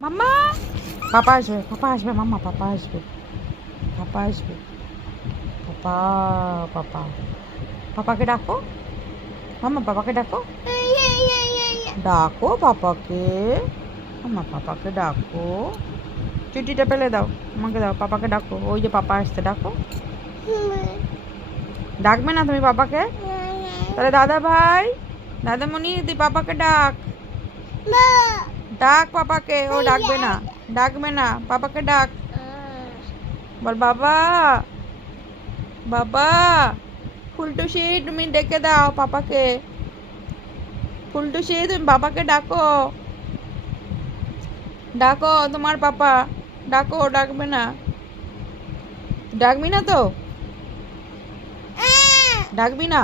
মাম্মা পাপা আসবে মাম্মা পাপা আসবে পাপা পাপা পাপাকে ডাকো মাম্মা পাপাকে ডাকো ডাকো পাপাকে মাম্মা পাপাকে ডাকো চুটিটা ফেলে দাও আমাকে দাও পাপাকে ডাকো ওই যে পাপা আসছে ডাকো ডাকবে না তুমি পাপাকে তাহলে দাদা ভাই দাদামণি তুই পাপাকে ডাক ডাক পাপাকে ও ডাকবে না পাপাকে ডাক বল বাবা বাবা ফুলটুসি তুমি ডেকে দাও পাপাকে ফুলটুসি তুমি বাবাকে ডাকো ডাকো তোমার পাপা ডাকো ডাকবে না ডাকবি না তো ডাকবি না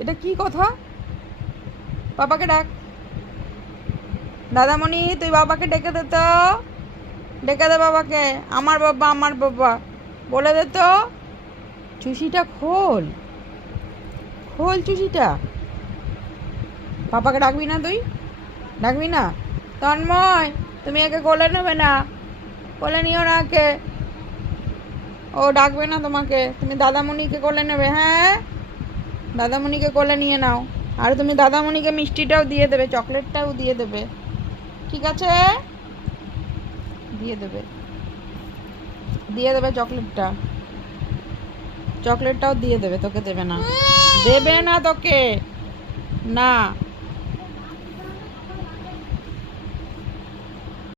এটা কি কথা পাপাকে ডাক দাদামণি তুই বাবাকে ডেকে দে তো ডেকে দে বাবাকে আমার বাবা বলে দে তো চুষিটা খোল চুষিটা পাপাকে ডাকবি না তুই ডাকবি না তন্ময় তুমি একে কোলে নেবে না কোলে নিও না একে ও ডাকবে না তোমাকে তুমি দাদামণিকে কোলে নেবে হ্যাঁ দাদামণিকে কোলে নিয়ে নাও আর তুমি দাদামণিকে মিষ্টিটাও দিয়ে দেবে চকলেটটাও দিয়ে দেবে ঠিক আছে দিয়ে দেবে চকলেটটাও দিয়ে দেবে তোকে দেবে না তোকে না